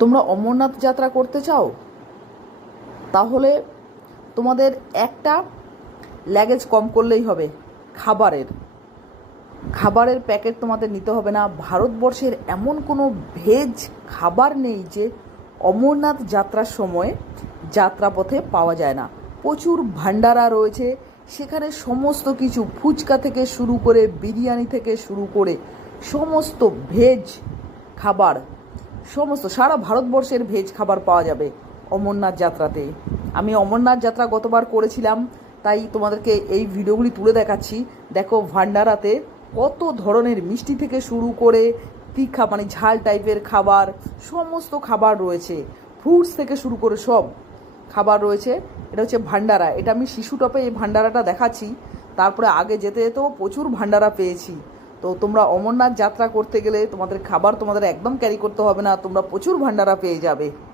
তোমরা অমরনাথ যাত্রা করতে চাও? তাহলে তোমাদের একটা লাগেজ কম করলেই হবে। খাবারের খাবারের প্যাকেট তোমাদের নিতে হবে না। ভারতবর্ষের এমন কোনো ভেজ খাবার নেই যে অমরনাথ যাত্রার সময় যাত্রাপথে পাওয়া যায় না। প্রচুর ভান্ডারা রয়েছে, সেখানে সমস্ত কিছু ফুচকা থেকে শুরু করে বিরিয়ানি থেকে শুরু করে সমস্ত ভেজ খাবার, সমস্ত সারা ভারতবর্ষের ভেজ খাবার পাওয়া যাবে অমরনাথ যাত্রাতে। আমি অমরনাথ যাত্রা গতবার করেছিলাম, তাই তোমাদেরকে এই ভিডিওগুলি তুলে দেখাচ্ছি। দেখো ভান্ডারাতে কত ধরনের মিষ্টি থেকে শুরু করে তীখা মানে ঝাল টাইপের খাবার, সমস্ত খাবার রয়েছে। ফ্রুটস থেকে শুরু করে সব খাবার রয়েছে। এটা হচ্ছে ভান্ডারা। এটা আমি শিশু টপে এই ভান্ডারাটা দেখাচ্ছি। তারপরে আগে যেতে যেতেও প্রচুর ভান্ডারা পেয়েছি। তো তোমরা অমরনাথ যাত্রা করতে গেলে তোমাদের খাবার তোমাদের একদম ক্যারি করতে হবে না, তোমরা প্রচুর ভান্ডারা পেয়ে যাবে।